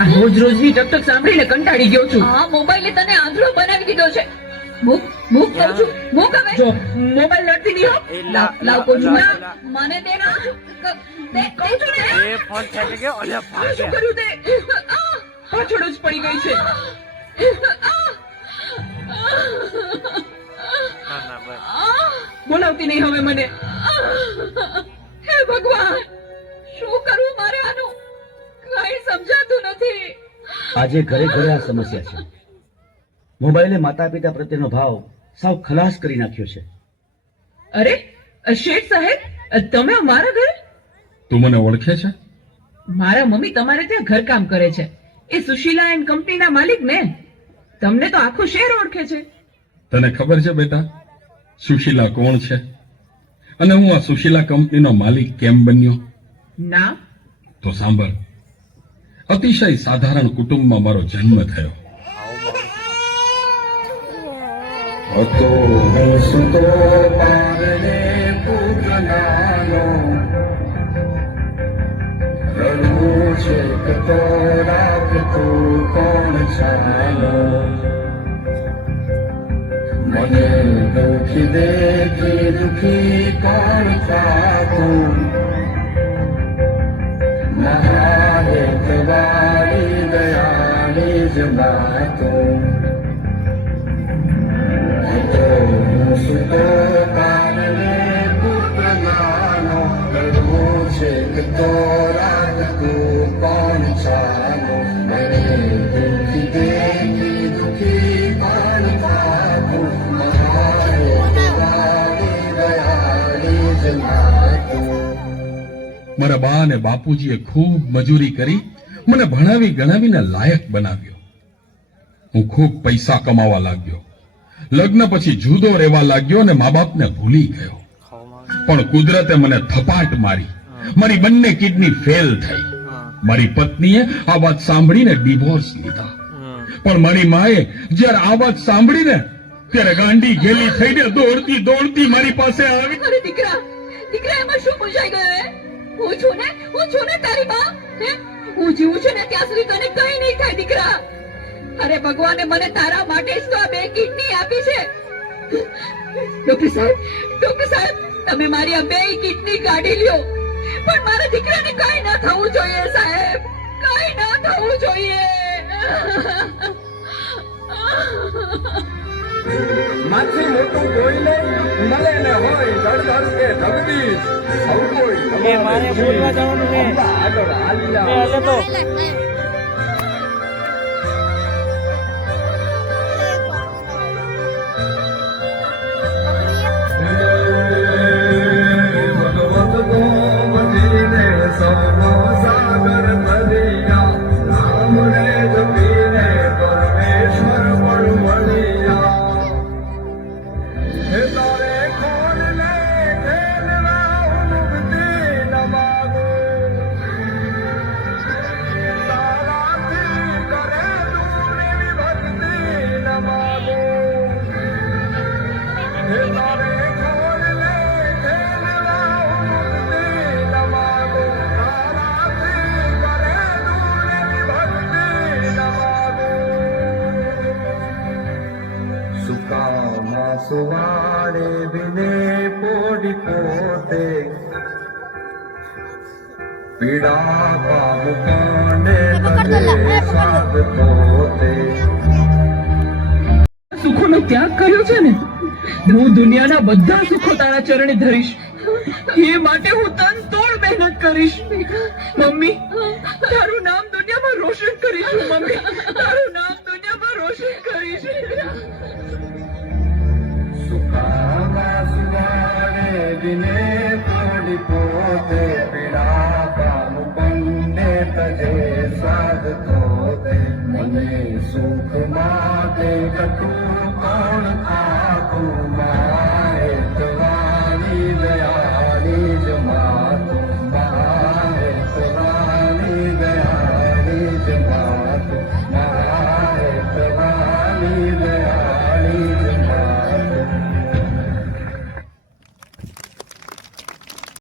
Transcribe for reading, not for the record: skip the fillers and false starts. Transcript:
આ રોજ રોજની ટકટક સાંભળીને કંટાળી ગયો છું. આ મોબાઈલે તને આંધળો બનાવી દીધો છે. મૂક મૂક કહું છું, મૂક હવે. જો મોબાઈલ લડતી નહીં હો. લાવ કહું છું. ના, મને દે ના. દે કહું છું ને. એ ફોન ખેંચી ગયો. અલ્યા આ ભાગે. શું કર્યું તે? પાછળ જ પડી ગઈ છે. ના ના બસ. બોલાવતી નહીં હવે મને. હે ભગવાન, શું કરવું મારે આનું? કઈ સમજાતું નથી. આજે ઘરે ઘરે આ સમસ્યા છે. મોબાઈલે માતા પિતા પ્રત્યેનો ભાવ સાવ ખલાસ કરી નાખ્યો છે. અરે શેઠ સાહેબ, તમે અમારા ઘરે? તું મને ઓળખે છે? મારા મમ્મી તમારે ત્યાં ઘરકામ કરે છે. એ સુશીલા એન્ડ કંપનીના માલિક ને. તમને તો આખો શહેર ઓળખે છે. તને ખબર છે બેટા સુશીલા કોણ છે અને હું આ સુશીલા કંપનીનો માલિક કેમ બન્યો? ના. તો સાંભળ. અતિશય સાધારણ કુટુંબમાં મારો જન્મ થયો. હતો હું સુતો પારણે પુત્ર નાનો, રડવું છે કતો રાખતું કોણ છાનો, મને દુખી દેખી દુખી કોણ થાતું, મહાહેતવાળી દયાળી જ વાતું. સુતો કારણે પુત્ર નાનો, રડવું છે કતો રાખતું કોણ છાનો, મને દુખી દેખી દુખી કોણ થાતું, મહાહેતવાળી દયાળી જ વાતું. મારા બા અને બાપુજીએ ખૂબ મજૂરી કરી મને ભણાવી ગણાવીને લાયક બનાવ્યો. હું ખૂબ પૈસા કમાવા લાગ્યો. લગ્ન પછી જુદો રહેવા લાગ્યો અને મા બાપને ભૂલી ગયો. પણ કુદરતે મને થપાટ મારી. મારી બંને કિડની ફેલ થઈ. મારી પત્નીએ આ વાત સાંભળીને ડિવોર્સ લીધા. પણ મારી માએ જ્યારે આ વાત સાંભળીને ત્યારે ગાંડી ઘેલી થઈને દોડતી દોડતી મારી પાસે આવી. અરે દીકરા, દીકરા એમાં શું પૂછાઈ ગયો હે? હું છું ને તારી માં. હે, હું જીવું છું ને ત્યાં સુધી તને કઈ નહીં થાય દીકરા. અરે ભગવાને મને તારા માટે જ તો આ 2 કિડની આપી છે. ડોક્ટર સાહેબ, તમે મારી આ 2 કિડની કાઢી લ્યો, પણ મારા દીકરાને કઈ ના થવું જોઈએ સાહેબ, કઈ ના થવું જોઈએ. માથી મોટું કોઈ નહીં મળે ને હોય ધડ કે જગદીશ, સૌ કોઈ એ મારે બોલવા જવાનું છે. આગળ હાલી એ આવો. હાલે તો. ભગવત કો વધીને સૌનો સાગર તરિયા, રામ રે જપીને પરમેશ્વર પણ મળ્યા. હે તારે ખોલ લે ખેલવા મુક્તિ ન માગો, તારાથી કરે દૂર એવી ભક્તિ ન માગો. હે તારે ખોલ લે ખેલવા મુક્તિ ન માગો, તારાથી કરે દૂર એવી ભક્તિ ન માગો. સુકામાં સુવાડે વિને પોડી પોતે, પીડા પામુ કાંડે તજે સાધ પોતે. સુખોનો ત્યાગ કર્યો છે ને, હું દુનિયાના બધા સુખો તારા ચરણે ધરીશ. એ માટે હું તન તોડ મહેનત કરીશ. મમ્મી, તારું નામ દુનિયામાં રોશન કરીશ. મમ્મી, તારું નામ દુનિયામાં રોશન કરીશ. સુકામાં સુવાડે વિને પોડી પોતે, પીડા પામુ કાંડે તજે સાધ પોતે. મને સુખ માટે કટું કોણ થાતું,